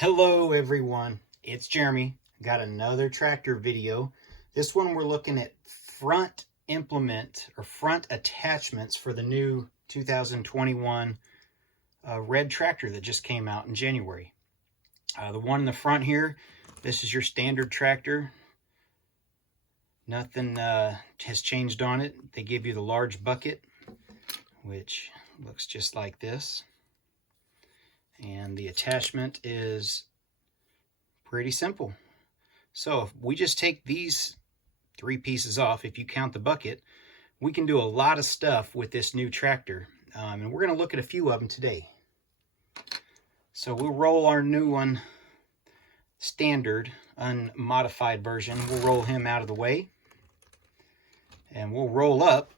Hello everyone, it's Jeremy. Got another tractor video. This one we're looking at front implement or front attachments for the new 2021 red tractor that just came out in January. The one in the front here, this is your standard tractor. Nothing has changed on it. They give you the large bucket, which looks just like this. And the attachment is pretty simple. So if we just take these three pieces off, if you count the bucket, we can do a lot of stuff with this new tractor. And we're going to look at a few of them today. So we'll roll our new one, standard, unmodified version. We'll roll him out of the way. And we'll roll up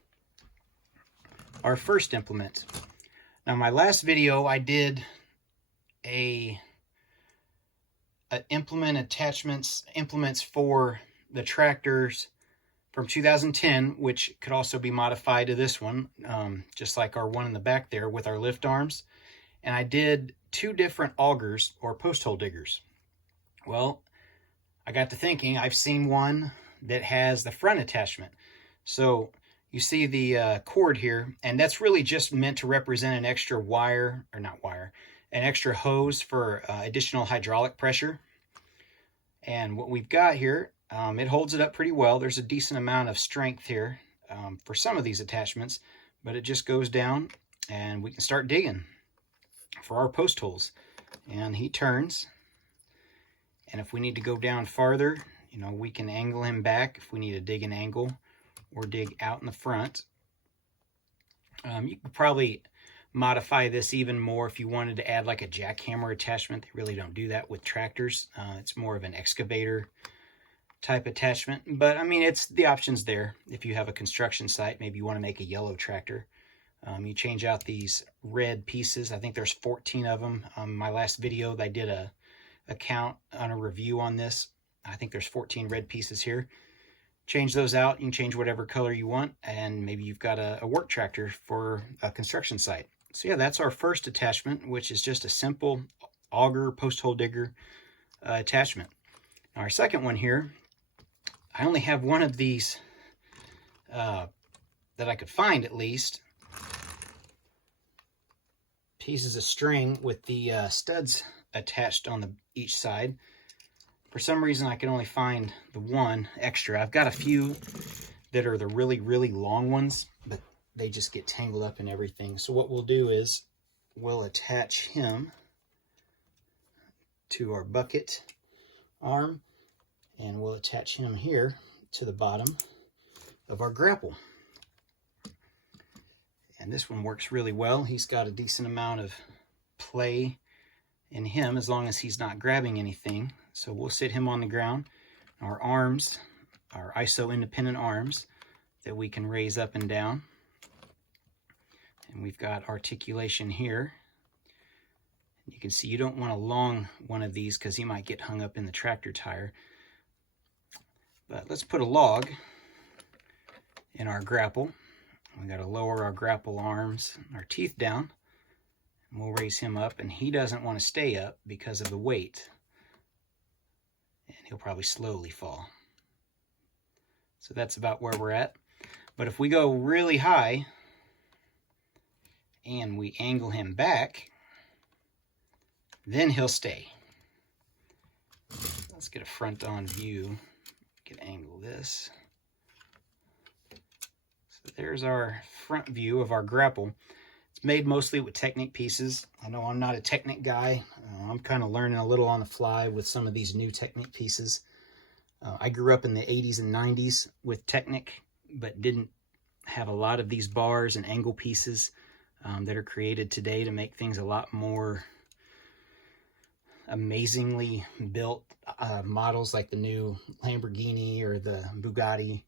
our first implement. Now my last video I did implements for the tractors from 2010, which could also be modified to this one, just like our one in the back there with our lift arms. And I did two different augers or post hole diggers. Well, I got to thinking, I've seen one that has the front attachment. So you see the cord here, and that's really just meant to represent an extra wire, or not wire, an extra hose for additional hydraulic pressure. And what we've got here, it holds it up pretty well. There's a decent amount of strength here for some of these attachments, but it just goes down and we can start digging for our post holes. And he turns, and if we need to go down farther, we can angle him back if we need to dig an angle or dig out in the front. You could probably modify this even more if you wanted to add like a jackhammer attachment. They really don't do that with tractors. It's more of an excavator type attachment, but I mean, it's the options there. If you have a construction site, maybe you want to make a yellow tractor, you change out these red pieces. I think there's 14 of them. My last video I did a count on a review on this. I think there's 14 red pieces here. Change those out. You can change whatever color you want, and maybe you've got a work tractor for a construction site. So yeah, that's our first attachment, which is just a simple auger post hole digger attachment. Now our second one here, I only have one of these that I could find, at least, pieces of string with the studs attached on each side. For some reason I can only find the one extra. I've got a few that are the really, really long ones, but they just get tangled up in everything. So what we'll do is we'll attach him to our bucket arm, and we'll attach him here to the bottom of our grapple. And this one works really well. He's got a decent amount of play in him as long as he's not grabbing anything. So we'll sit him on the ground. Our arms, our ISO independent arms that we can raise up and down. And we've got articulation here. You can see you don't want a long one of these because he might get hung up in the tractor tire. But let's put a log in our grapple. We got to lower our grapple arms, our teeth down, and we'll raise him up. And he doesn't want to stay up because of the weight, and he'll probably slowly fall. So that's about where we're at. But if we go really high and we angle him back, then he'll stay. Let's get a front-on view. We can angle this. So there's our front view of our grapple. It's made mostly with Technic pieces. I know I'm not a Technic guy. I'm kind of learning a little on the fly with some of these new Technic pieces. I grew up in the 80s and 90s with Technic, but didn't have a lot of these bars and angle pieces that are created today to make things a lot more amazingly built models, like the new Lamborghini or the Bugatti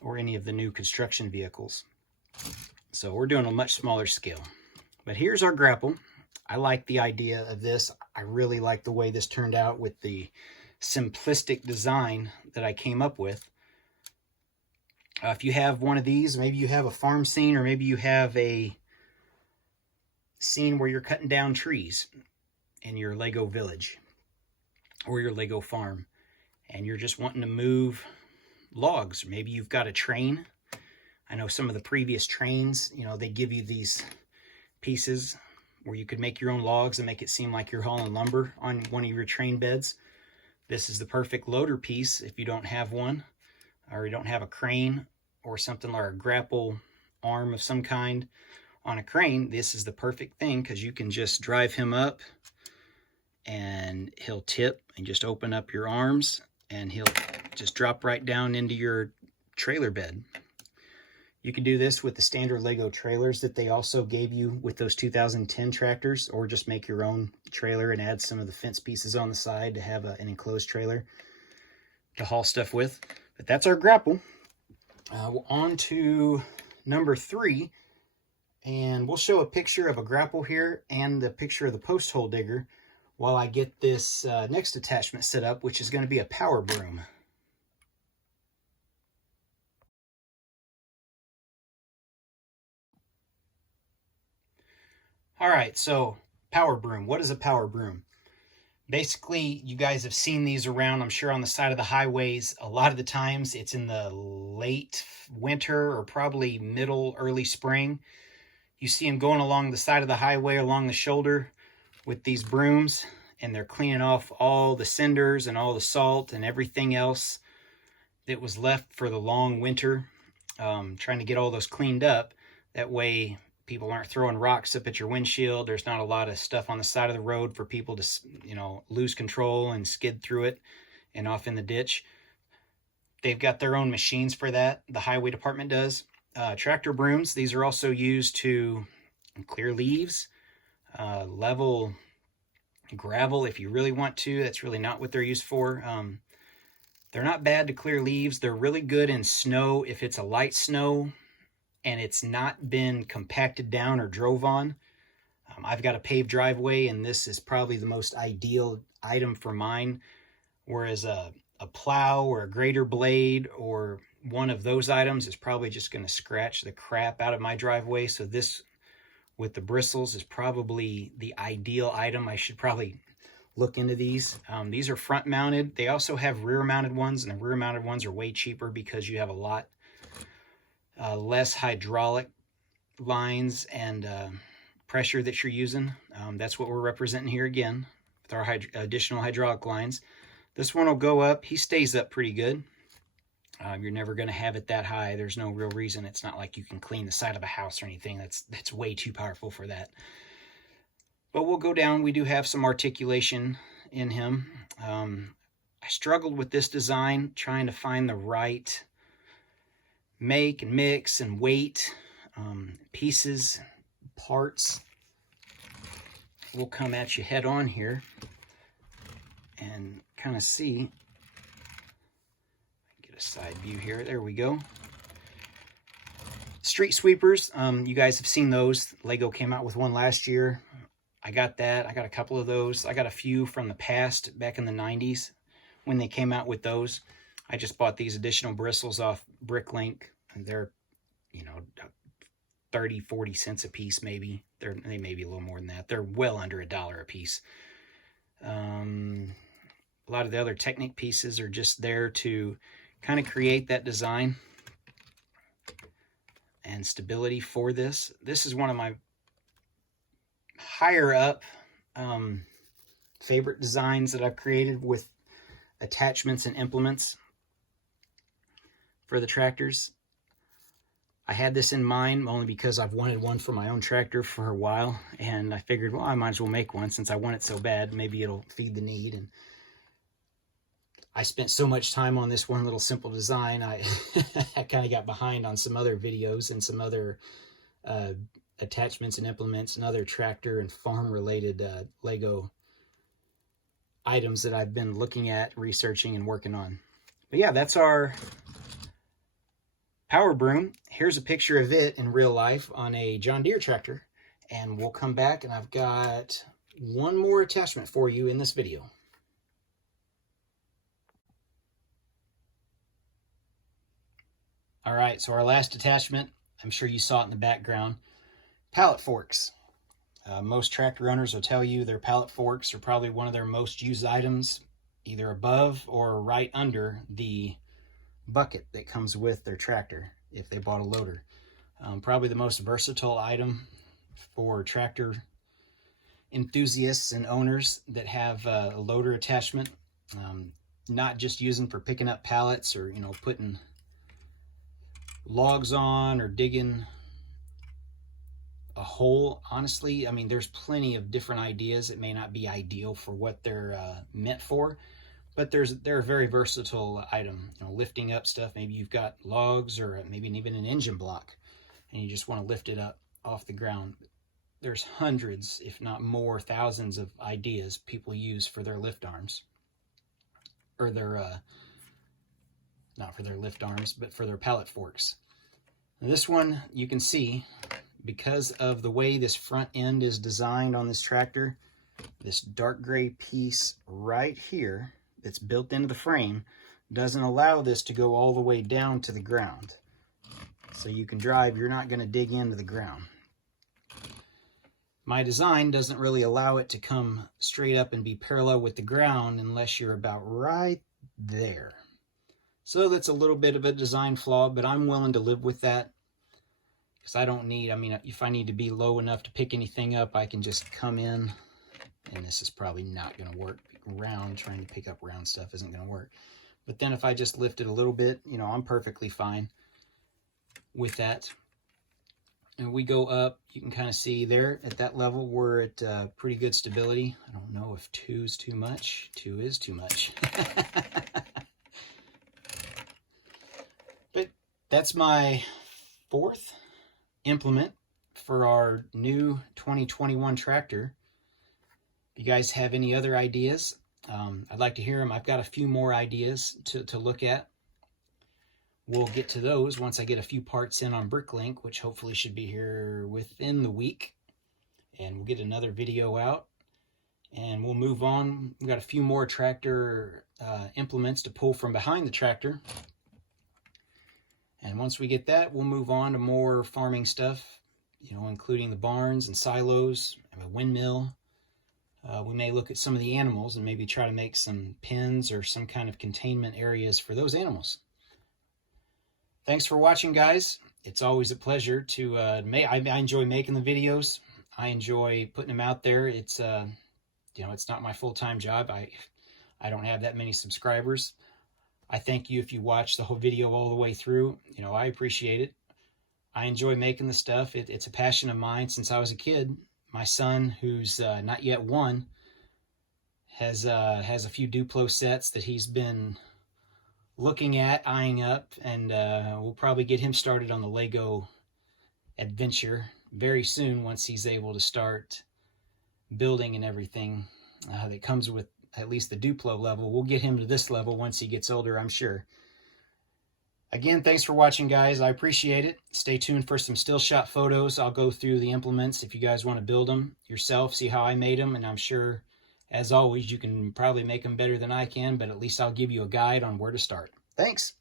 or any of the new construction vehicles. So we're doing a much smaller scale. But here's our grapple. I like the idea of this. I really like the way this turned out with the simplistic design that I came up with. If you have one of these, maybe you have a farm scene, or maybe you have a scene where you're cutting down trees. in your Lego village or your Lego farm, and you're just wanting to move logs. Maybe you've got a train. I know some of the previous trains, you know, they give you these pieces where you could make your own logs and make it seem like you're hauling lumber on one of your train beds. This is the perfect loader piece if you don't have one, or you don't have a crane or something like a grapple arm of some kind on a crane. This is the perfect thing because you can just drive him up and he'll tip and just open up your arms and he'll just drop right down into your trailer bed. You can do this with the standard Lego trailers that they also gave you with those 2010 tractors, or just make your own trailer and add some of the fence pieces on the side to have an enclosed trailer to haul stuff with. But that's our grapple. On to number 3, and we'll show a picture of a grapple here and the picture of the post hole digger while I get this next attachment set up, which is going to be a power broom. All right, so power broom. What is a power broom? Basically, you guys have seen these around, I'm sure, on the side of the highways. A lot of the times it's in the late winter or probably middle, early spring. You see them going along the side of the highway, along the shoulder with these brooms, and they're cleaning off all the cinders and all the salt and everything else that was left for the long winter, trying to get all those cleaned up. That way people aren't throwing rocks up at your windshield. There's not a lot of stuff on the side of the road for people to, you know, lose control and skid through it and off in the ditch. They've got their own machines for that. The highway department does. Tractor brooms, these are also used to clear leaves, level gravel if you really want to. That's really not what they're used for. They're not bad to clear leaves. They're really good in snow if it's a light snow and it's not been compacted down or drove on. I've got a paved driveway, and this is probably the most ideal item for mine, whereas a plow or a grater blade or one of those items is probably just going to scratch the crap out of my driveway. So this with the bristles is probably the ideal item. I should probably look into these. These are front mounted. They also have rear mounted ones, and the rear mounted ones are way cheaper because you have a lot less hydraulic lines and pressure that you're using. That's what we're representing here again with our additional hydraulic lines. This one will go up. He stays up pretty good. You're never going to have it that high. There's no real reason. It's not like you can clean the side of a house or anything. That's way too powerful for that. But we'll go down. We do have some articulation in him. I struggled with this design, trying to find the right make and mix and weight, pieces, parts. We'll come at you head on here and kind of see. Get a side view here. There we go. Street sweepers. You guys have seen those. Lego came out with one last year. I got that. I got a couple of those. I got a few from the past, back in the 90s when they came out with those. I just bought these additional bristles off Bricklink, and they're, you know, 30, 40 cents a piece maybe. They may be a little more than that. They're well under $1 a piece. A lot of the other Technic pieces are just there to kind of create that design and stability for this. This is one of my higher up favorite designs that I've created with attachments and implements for the tractors. I had this in mind only because I've wanted one for my own tractor for a while, and I figured, well, I might as well make one since I want it so bad. Maybe it'll feed the need. And I spent so much time on this one little simple design, I kind of got behind on some other videos and some other attachments and implements and other tractor and farm related Lego items that I've been looking at, researching, and working on. But yeah, that's our power broom. Here's a picture of it in real life on a John Deere tractor, and we'll come back and I've got one more attachment for you in this video. All right, so our last attachment, I'm sure you saw it in the background, pallet forks. Most tractor owners will tell you their pallet forks are probably one of their most used items, either above or right under the bucket that comes with their tractor if they bought a loader. Probably the most versatile item for tractor enthusiasts and owners that have a loader attachment, not just using for picking up pallets or, you know, putting logs on or digging a hole. Honestly, I mean, there's plenty of different ideas. It may not be ideal for what they're meant for, but they're a very versatile item. You know, lifting up stuff. Maybe you've got logs or maybe even an engine block, and you just want to lift it up off the ground. There's hundreds, if not more, thousands of ideas people use for their lift arms, or their not for their lift arms, but for their pallet forks. Now, this one, you can see, because of the way this front end is designed on this tractor, this dark gray piece right here that's built into the frame doesn't allow this to go all the way down to the ground. So you can drive, you're not going to dig into the ground. My design doesn't really allow it to come straight up and be parallel with the ground unless you're about right there. So that's a little bit of a design flaw, but I'm willing to live with that, because I don't need, I mean, if I need to be low enough to pick anything up, I can just come in, and this is probably not going to work. Round, trying to pick up round stuff isn't going to work. But then if I just lift it a little bit, you know, I'm perfectly fine with that. And we go up, you can kind of see there at that level, we're at pretty good stability. I don't know if 2 is too much. 2 is too much. But that's my 4th implement for our new 2021 tractor. If you guys have any other ideas, I'd like to hear them. I've got a few more ideas to look at. We'll get to those once I get a few parts in on Bricklink, which hopefully should be here within the week. And we'll get another video out, and we'll move on. We've got a few more tractor implements to pull from behind the tractor. And once we get that, we'll move on to more farming stuff, you know, including the barns and silos, and a windmill. We may look at some of the animals and maybe try to make some pens or some kind of containment areas for those animals. Thanks for watching, guys. It's always a pleasure to I enjoy making the videos. I enjoy putting them out there. It's you know, it's not my full-time job. I don't have that many subscribers. I thank you if you watch the whole video all the way through. You know, I appreciate it. I enjoy making the stuff. It's a passion of mine since I was a kid. My son, who's not yet 1, has a few Duplo sets that he's been looking at, eyeing up, and we'll probably get him started on the Lego adventure very soon once he's able to start building and everything that comes with at least the Duplo level. We'll get him to this level once he gets older, I'm sure. Again, thanks for watching, guys. I appreciate it. Stay tuned for some still shot photos. I'll go through the implements if you guys want to build them yourself, see how I made them, and I'm sure, as always, you can probably make them better than I can, but at least I'll give you a guide on where to start. Thanks.